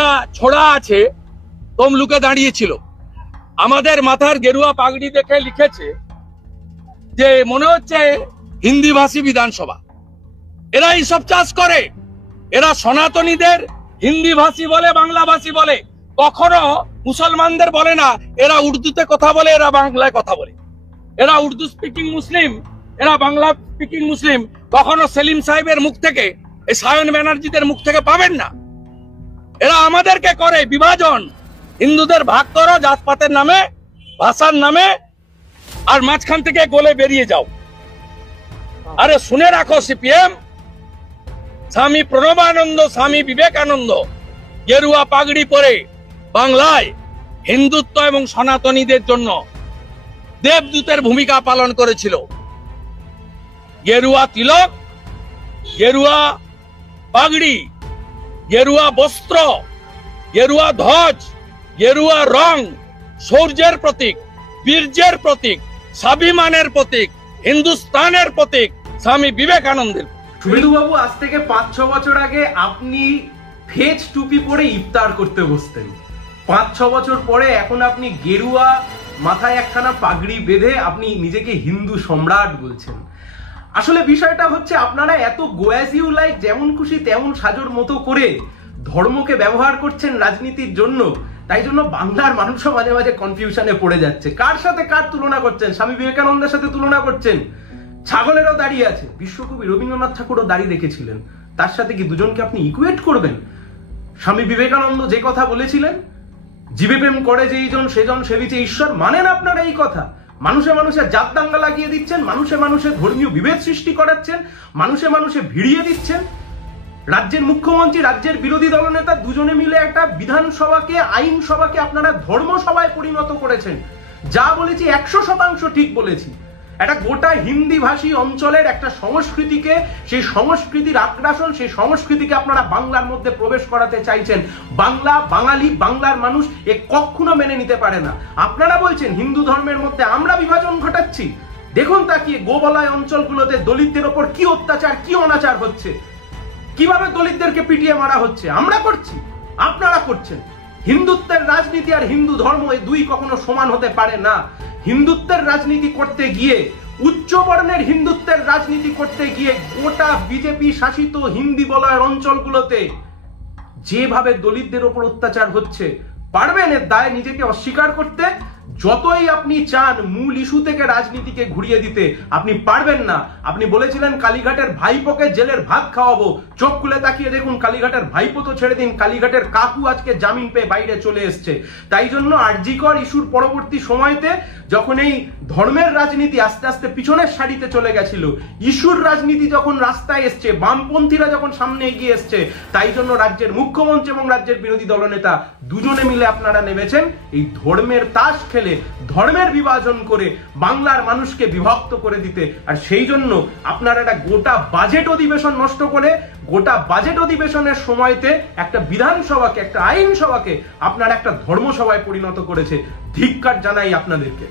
একটা ছোড়া আছে তমলুকে দাঁড়িয়েছিল, আমাদের মাথার গেরুয়া পাগড়ি দেখে লিখেছে যে মনে হচ্ছে হিন্দি ভাষী বিধানসভা। এরা এইসব চাষ করে, এরা সনাতনীদের হিন্দি ভাষী বলে, বাংলা ভাষী বলে, কখনো মুসলমানদের বলে না। এরা উর্দুতে কথা বলে, এরা বাংলায় কথা বলে। এরা উর্দু স্পিকিং মুসলিম, এরা বাংলা স্পিকিং মুসলিম। কখনো সেলিম সাহেবের মুখ থেকে, এই সায়ন ব্যানার্জিদের মুখ থেকে পাবেন না। এরা আমাদেরকে করে বিভাজন, হিন্দুদের ভাগ করো জাতপাতের নামে, ভাষার নামে, আর মাঝখান থেকে গলে বেরিয়ে যাও। আরে শুনে রাখো সিপিএম, স্বামী প্রণবানন্দ, স্বামী বিবেকানন্দ গেরুয়া পাগড়ি পরে বাংলায় হিন্দুত্ব এবং সনাতনীদের জন্য দেবদূতের ভূমিকা পালন করেছিল। গেরুয়া তিলক, গেরুয়া পাগড়ি, গেরুয়া বস্ত্র, গেরুয়া ধ্বজ, গেরুয়া রং শৌর্যের প্রতীক, বীর্যের প্রতীক, স্বাভিমানের প্রতীক, হিন্দুস্তানের প্রতীক, স্বামী বিবেকানন্দের। শুভেন্দু বাবু, আজ থেকে 5-6 বছর আগে আপনি ফেজ টুপি পরে ইফতার করতে বসতেন। 5-6 বছর পরে এখন আপনি গেরুয়া মাথায় একখানা পাগড়ি বেঁধে আপনি নিজেকে হিন্দু সম্রাট বলছেন। আসলে বিষয়টা হচ্ছে আপনারা এত গো অ্যাজ ইউ লাইক, যেমন খুশি তেমন সাজোর মতো করে ধর্মকে ব্যবহার করছেন রাজনীতির জন্য। তাই জন্য বাংলার মানুষও মাঝে মাঝে কনফিউশনে পড়ে যাচ্ছে। কার সাথে কার তুলনা করছেন? স্বামী বিবেকানন্দের সাথে তুলনা করছেন। ছাগলেরও দাঁড়িয়ে আছে, বিশ্বকবি রবীন্দ্রনাথ ঠাকুরও দাঁড়িয়ে রেখেছিলেন। তার সাথে কি দুজনকে আপনি ইকুয়েট করবেন? স্বামী বিবেকানন্দ যে কথা বলেছিলেন, জীবে প্রেম করে যেইজন সেজন সেবিছে ঈশ্বর, মানেন আপনারা এই কথা? মানুষে মানুষে জাত দাঙ্গা লাগিয়ে দিচ্ছেন, মানুষে মানুষে ধর্মীয় বিভেদ সৃষ্টি করাচ্ছেন, মানুষে মানুষে ভিড়িয়ে দিচ্ছেন। রাজ্যের মুখ্যমন্ত্রী, রাজ্যের বিরোধী দলনেতা দুজনে মিলে একটা বিধানসভাকে, আইনসভাকে আপনারা ধর্মসভায় পরিণত করেছেন। যা বলেছি 100% ঠিক বলেছি। একটা গোটা হিন্দি ভাষী অঞ্চলের একটা সংস্কৃতিকে, সেই সংস্কৃতির আগ্রাসন, সেই সংস্কৃতিকে আপনারা বাংলার মধ্যে প্রবেশ করাতে চাইছেন। বাংলা, বাঙালি, বাংলার মানুষ এ কখনো মেনে নিতে পারে না। আপনারা বলছেন হিন্দু ধর্মের মধ্যে আমরা বিভাজন ঘটাচ্ছি। দেখুন তাকিয়ে গোবলয় অঞ্চলগুলোতে দলিতদের ওপর কি অত্যাচার, কি অনাচার হচ্ছে, কিভাবে দলিতদেরকে পিটিয়ে মারা হচ্ছে। আমরা করছি, আপনারা করছেন। হিন্দুত্বের রাজনীতি আর হিন্দু ধর্ম এই দুই কখনো সমান হতে পারে না। হিন্দুত্বের রাজনীতি করতে গিয়ে, উচ্চ বর্ণের হিন্দুত্বের রাজনীতি করতে গিয়ে গোটা বিজেপি শাসিত হিন্দি বলয়ের অঞ্চলগুলোতে যেভাবে দলিতদের ওপর অত্যাচার হচ্ছে, পারবেন এর দায় নিজেকে অস্বীকার করতে? যতই আপনি চান মূল ইস্যু থেকে রাজনীতিকে ঘুরিয়ে দিতে, আপনি পারবেন না। আপনি বলেছিলেন কালীঘাটের ভাইপোকে জেলের ভাত খাওয়াবো। চোখ খুলে তাকিয়ে দেখুন, কালীঘাটের ভাইপো তো ছেড়ে দিন, কালীঘাটের কাকু আজকে জামিন পেয়ে বাইরে চলে এসছে। তাই জন্য আরজিকর ইস্যুর পরবর্তী সময়তে যখন এই ধর্মের রাজনীতি আস্তে আস্তে পিছনের সারিতে চলে গেছিল, ইস্যুর রাজনীতি যখন রাস্তায় এসছে, বামপন্থীরা যখন সামনে এগিয়ে এসছে, তাই জন্য রাজ্যের মুখ্যমন্ত্রী এবং রাজ্যের বিরোধী দলনেতা দুজনে মিলে আপনারা নেমেছেন এই ধর্মের তাস খেলে, ধর্মের বিভাজন করে বাংলার মানুষকে বিভক্ত করে দিতে। আর সেই জন্য আপনারা একটা গোটা বাজেট অধিবেশন নষ্ট করে, গোটা বাজেট অধিবেশনের সময়তে একটা বিধানসভাকে, একটা আইনসভাকে আপনারা একটা ধর্মসভায় পরিণত করেছে। ধিক্কার জানাই আপনাদেরকে।